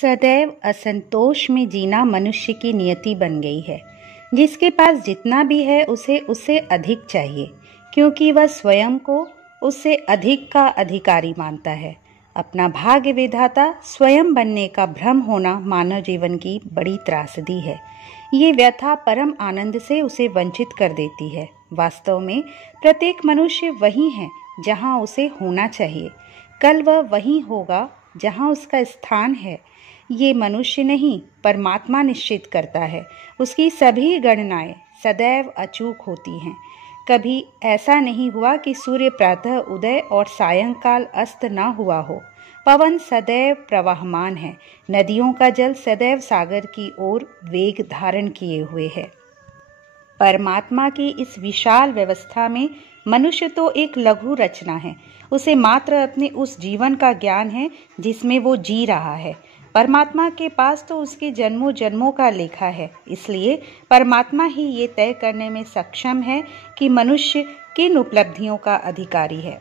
सदैव असंतोष में जीना मनुष्य की नियति बन गई है। जिसके पास जितना भी है उसे उससे अधिक चाहिए, क्योंकि वह स्वयं को उससे अधिक का अधिकारी मानता है। अपना भाग्य विधाता स्वयं बनने का भ्रम होना मानव जीवन की बड़ी त्रासदी है। ये व्यथा परम आनंद से उसे वंचित कर देती है। वास्तव में प्रत्येक मनुष्य वही है जहाँ उसे होना चाहिए। कल वह वही होगा जहाँ उसका स्थान है। ये मनुष्य नहीं, परमात्मा निश्चित करता है। उसकी सभी गणनाएं सदैव अचूक होती हैं। कभी ऐसा नहीं हुआ कि सूर्य प्रातः उदय और सायंकाल अस्त न हुआ हो। पवन सदैव प्रवाहमान है। नदियों का जल सदैव सागर की ओर वेग धारण किए हुए है। परमात्मा की इस विशाल व्यवस्था में मनुष्य तो एक लघु रचना है। उसे मात्र अपने उस जीवन का ज्ञान है जिसमें वो जी रहा है। परमात्मा के पास तो उसके जन्मों जन्मों का लेखा है। इसलिए परमात्मा ही ये तय करने में सक्षम है कि मनुष्य किन उपलब्धियों का अधिकारी है।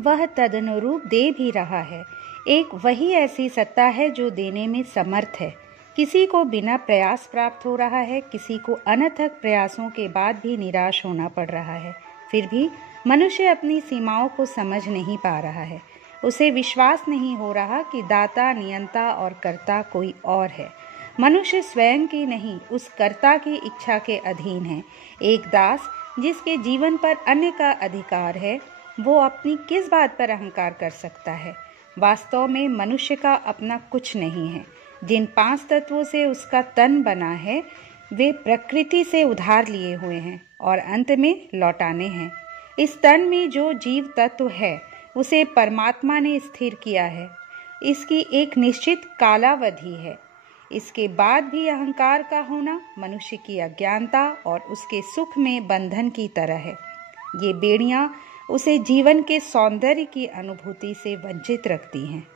वह तदनुरूप दे भी रहा है। एक वही ऐसी सत्ता है जो देने में समर्थ है। किसी को बिना प्रयास प्राप्त हो रहा है, किसी को अनथक प्रयासों के बाद भी निराश होना पड़ रहा है। फिर भी मनुष्य अपनी सीमाओं को समझ नहीं पा रहा है। उसे विश्वास नहीं हो रहा कि दाता, नियंता और कर्ता कोई और है। मनुष्य स्वयं की नहीं, उस कर्ता की इच्छा के अधीन है। एक दास जिसके जीवन पर अन्य का अधिकार है, वो अपनी किस बात पर अहंकार कर सकता है। वास्तव में मनुष्य का अपना कुछ नहीं है। जिन 5 तत्वों से उसका तन बना है, वे प्रकृति से उधार लिए हुए हैं और अंत में लौटाने हैं। इस तन में जो जीव तत्व है, उसे परमात्मा ने स्थिर किया है। इसकी एक निश्चित कालावधि है। इसके बाद भी अहंकार का होना मनुष्य की अज्ञानता और उसके सुख में बंधन की तरह है। ये बेड़ियां उसे जीवन के सौंदर्य की अनुभूति से वंचित रखती हैं।